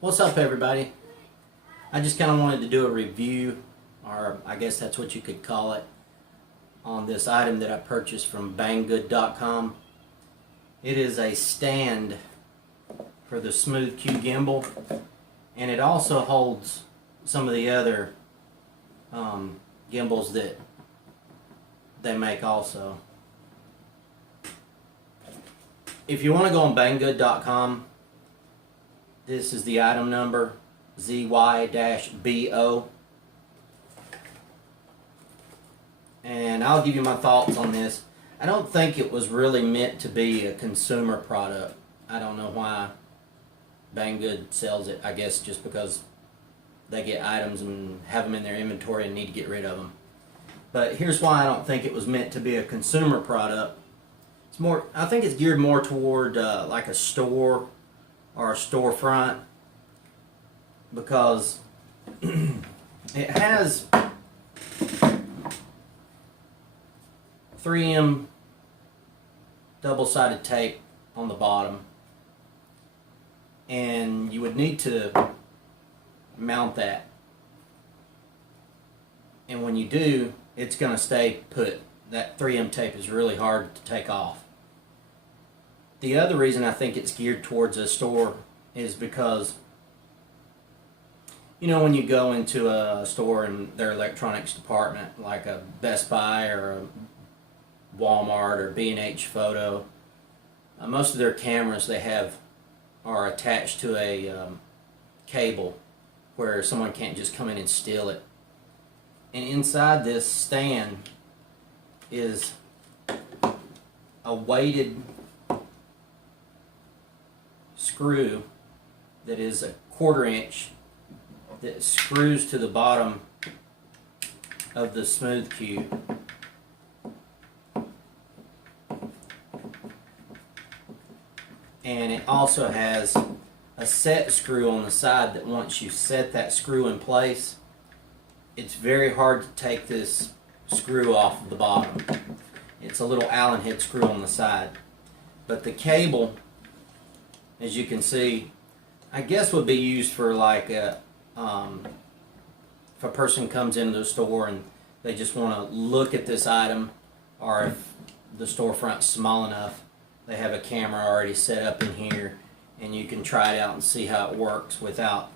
What's up, everybody? I just kind of wanted to do a review, or I guess that's what you could call it, on this item that I purchased from Banggood.com. It is a stand for the Smooth Q gimbal, and it also holds some of the other gimbals that they make also. If you want to go on Banggood.com, this is the item number ZY-BO, and I'll give you my thoughts on this. I don't think it was really meant to be a consumer product. I don't know why Banggood sells it. I guess just because they get items and have them in their inventory and need to get rid of them. But here's why I don't think it was meant to be a consumer product. It's more, I think it's geared more toward like a store or a storefront, because it has 3M double-sided tape on the bottom, and you would need to mount that, and when you do, it's going to stay put. That 3M tape is really hard to take off. The other reason I think it's geared towards a store is because, you know, when you go into a store in their electronics department, like a Best Buy or a Walmart or B&H Photo, most of their cameras they have are attached to a cable where someone can't just come in and steal it. And inside this stand is a weighted screw that is a 1/4 inch that screws to the bottom of the Smooth Q. And it also has a set screw on the side that once you set that screw in place, it's very hard to take this screw off of the bottom. It's a little Allen head screw on the side. But the cable, as you can see, I guess would be used for like a, if a person comes into the store and they just want to look at this item, or if the storefront's small enough, they have a camera already set up in here and you can try it out and see how it works without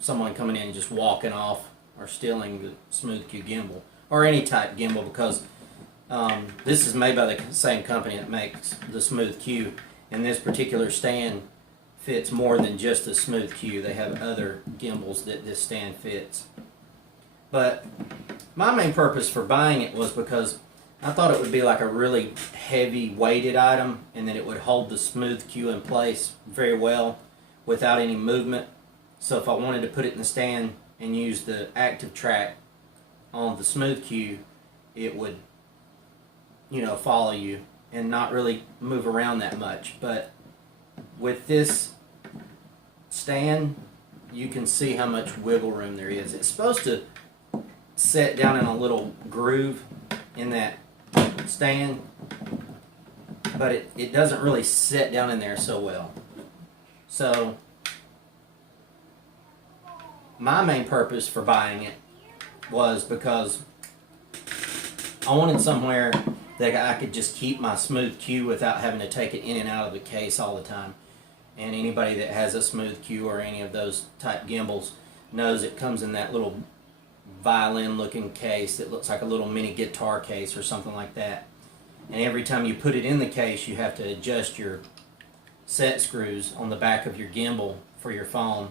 someone coming in and just walking off or stealing the Smooth Q gimbal, or any type gimbal, because this is made by the same company that makes the Smooth Q, and this particular stand fits more than just the Smooth Q. They have other gimbals that this stand fits. But my main purpose for buying it was because I thought it would be like a really heavy weighted item, and that it would hold the Smooth Q in place very well without any movement. So if I wanted to put it in the stand and use the active track on the Smooth Q, it would, you know, follow you and not really move around that much. But with this stand, you can see how much wiggle room there is. It's supposed to set down in a little groove in that stand, but it doesn't really set down in there so well. So my main purpose for buying it was because I wanted somewhere that I could just keep my Smooth Q without having to take it in and out of the case all the time. And anybody that has a Smooth Q or any of those type gimbals knows it comes in that little violin looking case that looks like a little mini guitar case or something like that. And every time you put it in the case, you have to adjust your set screws on the back of your gimbal for your phone.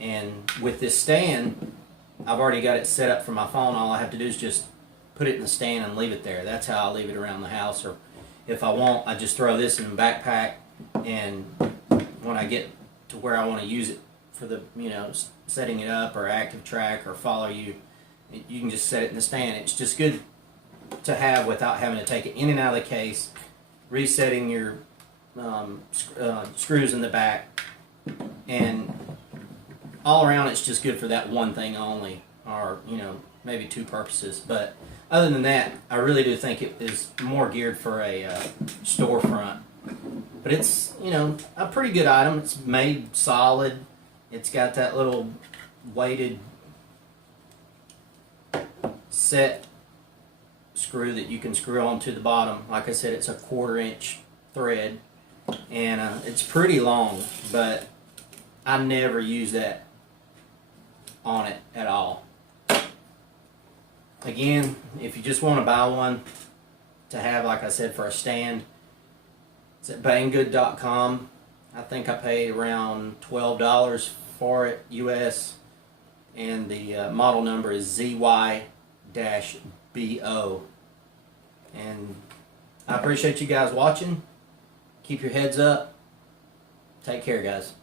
And with this stand, I've already got it set up for my phone. All I have to do is just put it in the stand and leave it there. That's how I leave it around the house. Or if I want, I just throw this in the backpack, and when I get to where I want to use it for the, you know, setting it up or active track or follow you, you can just set it in the stand. It's just good to have without having to take it in and out of the case, resetting your screws in the back, and all around it's just good for that one thing only, or, you know, maybe two purposes. But other than that, I really do think it is more geared for a storefront. But it's, you know, a pretty good item. It's made solid. It's got that little weighted set screw that you can screw onto the bottom. Like I said, it's a 1/4 inch thread, and it's pretty long, but I never use that on it at all. Again, if you just want to buy one to have, like I said, for a stand, it's at banggood.com. I think I paid around $12 for it US, and the model number is ZY-BO. And I appreciate you guys watching. Keep your heads up. Take care, guys.